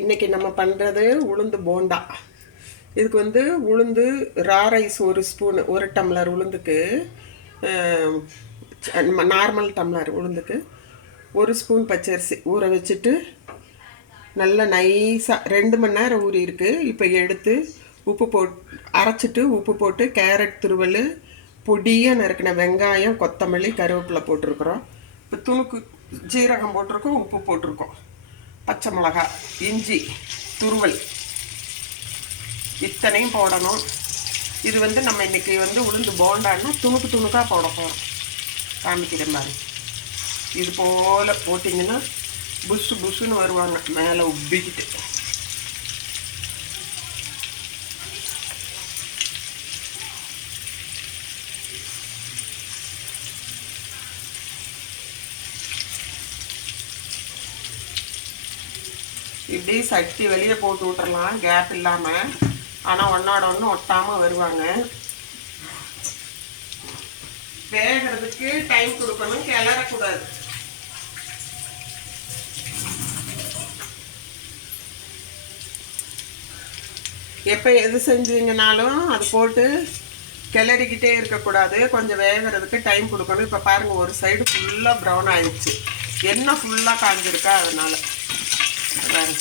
இன்னைக்கு நம்ம பண்ணுறது உளுந்து போண்டா. இதுக்கு வந்து உளுந்து ரா ரைஸ் 1 ஸ்பூன், 1 டம்ளர் உளுந்துக்கு, நார்மல் டம்ளர் உளுந்துக்கு 1 ஸ்பூன் பச்சரிசி ஊற வச்சுட்டு நல்லா நைஸாக 2 மணி நேரம் ஊறி இருக்கு. இப்போ எடுத்து உப்பு போட்டு அரைச்சிட்டு உப்பு போட்டு கேரட் துருவல், பொடியாக நறுக்கின வெங்காயம், கொத்தமல்லி, கருவேப்பிலை போட்டிருக்கிறோம். இப்போ துணுக்கு ஜீரகம் போட்டிருக்கோம், உப்பு போட்டிருக்கோம், பச்சை மிளகாய், இஞ்சி துருவல் இத்தனையும் போடணும். இது வந்து நம்ம இன்றைக்கி வந்து உளுந்து போண்டான்னா துணுக்கு துணுக்காக போட போகிறோம். காமிக்கிற மாதிரி இது போல் போட்டிங்கன்னா புஷு புஷுன்னு வருவாங்க மேலே உப்பிக்கிட்டு. இப்படி சட்டி வெளியே போட்டு விட்டுறலாம் கேப் இல்லாமல். ஆனால் ஒன்றோட ஒன்று ஒட்டாமல் வருவாங்க. வேகிறதுக்கு டைம் கொடுக்கணும், கிளறக்கூடாது. எப்போ எது செஞ்சீங்கனாலும் அது போட்டு கிளறிக்கிட்டே இருக்கக்கூடாது, கொஞ்சம் வேகிறதுக்கு டைம் கொடுக்கணும். இப்போ பாருங்கள், ஒரு சைடு ஃபுல்லாக ப்ரௌன் ஆயிடுச்சு, எண்ணெய் ஃபுல்லாக காஞ்சிருக்கா, அதனால் பாருங்க.